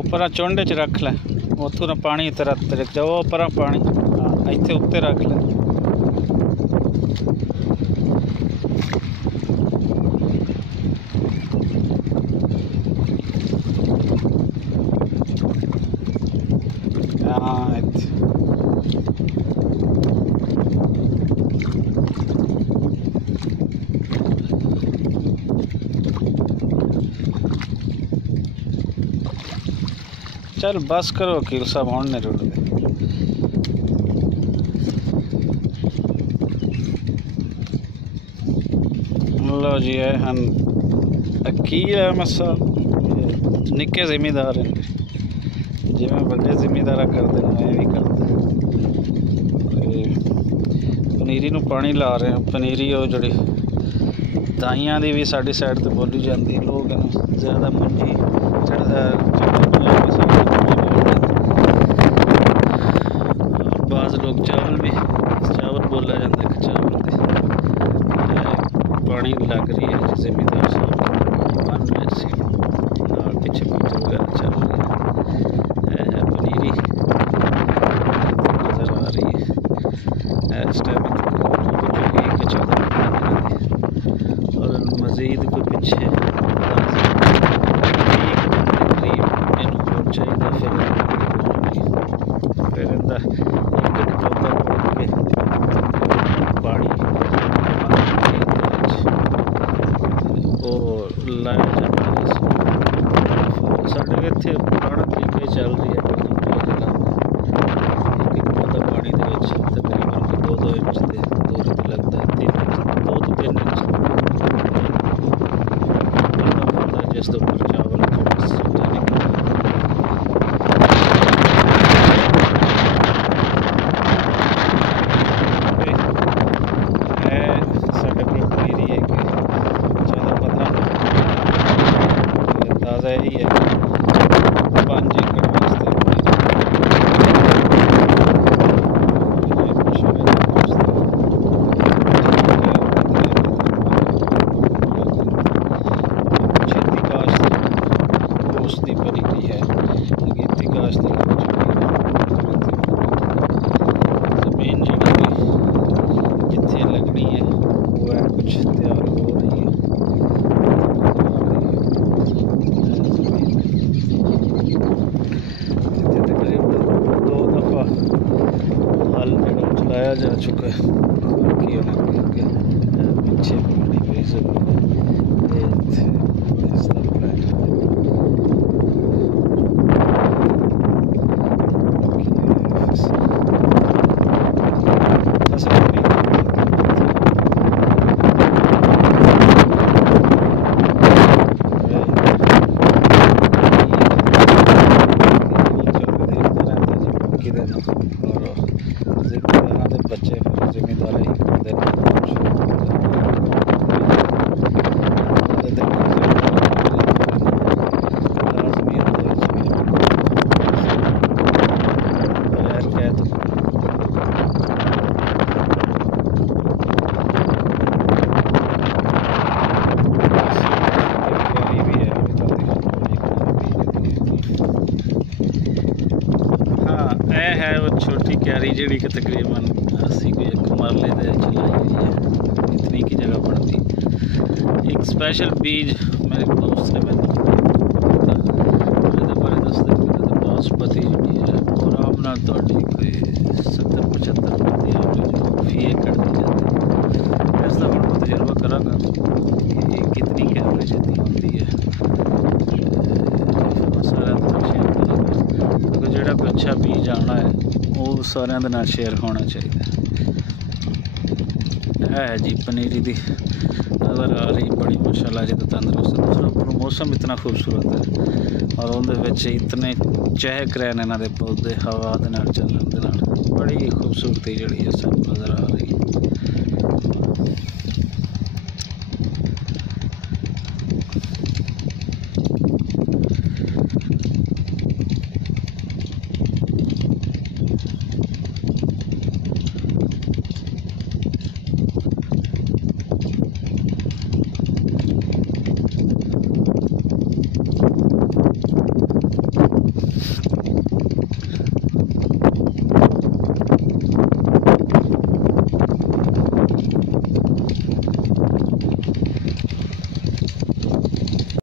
ऊपर चुंड च रख लै, उतों ना पानी तिरक जाओ ऊपर पानी, हाँ इत्थे उत्ते रख लै। हाँ इत्थे चल बस करो वकील साहब, हुण नहीं रुड़दे। लो जी है हन वकील अहमद साहब, निक्के जिमीदार हैं, जिवें बड़े जिमीदार करते हैं मैं भी करता। पनीरी नूं पानी ला रहे हैं। पनीरी वो जी दाइयां दी भी साडी साइड तो बोली जाती, लोग ज़्यादा मुंजी बाज़ लोग चावल बोला जाता है, चावल पानी लग रही है जिमीदार साहब पीछे मीटर वगैरह चल रही है। पनीरी नज़र आ रही है इस टाइम कि 14 और मज़ीद कोई पीछे फिर पानी लाया जाता है। साढ़े इत्थे पुराना तरीका चल रही है, पौधा पानी तकरीबन 2-2 इंच के दूर पर लगता है, 3 इंच 2 तो 3 इंच पौधा जिस ऊपर चावल ही है 5 एकड़ वास्ते। छेती काश्त उसकी पनीरी है, अगेती काश्त जमीन जी जिथे लगनी है वो है कुछ तैयार हो रही है। हल चलाया जा चुका है, पीछे बच्चे जिम्मेदार ही करते है वो छोटी क्यारी जी कि तकरीबन 80 को एक मरले दे चलाई हुई है, इतनी की जगह पड़ती। एक स्पेशल बीज मेरे दोस्त ने मैंने बारे दसते बासमती जी है आराम नाल कोई 70-75 रुपये फी एकड़ दी जाती है। इसका हम तजर्बा करांगा कि कितनी कैवरेज इतनी होती है, सारा शेयर करेंगे क्योंकि जो कोई अच्छा बीज आना है वो सारे नाल शेयर होना चाहिए। है जी पनीरी दी नज़र आ रही बड़ी माशाल्लाह जी, तो तंदुरुस्त। दूसरा मौसम इतना खूबसूरत है और उनके इतने चहक रहे हैं इन्होंने पौधे हवा के नाल चलने, बड़ी खूबसूरती जी सब नज़र आ रही है।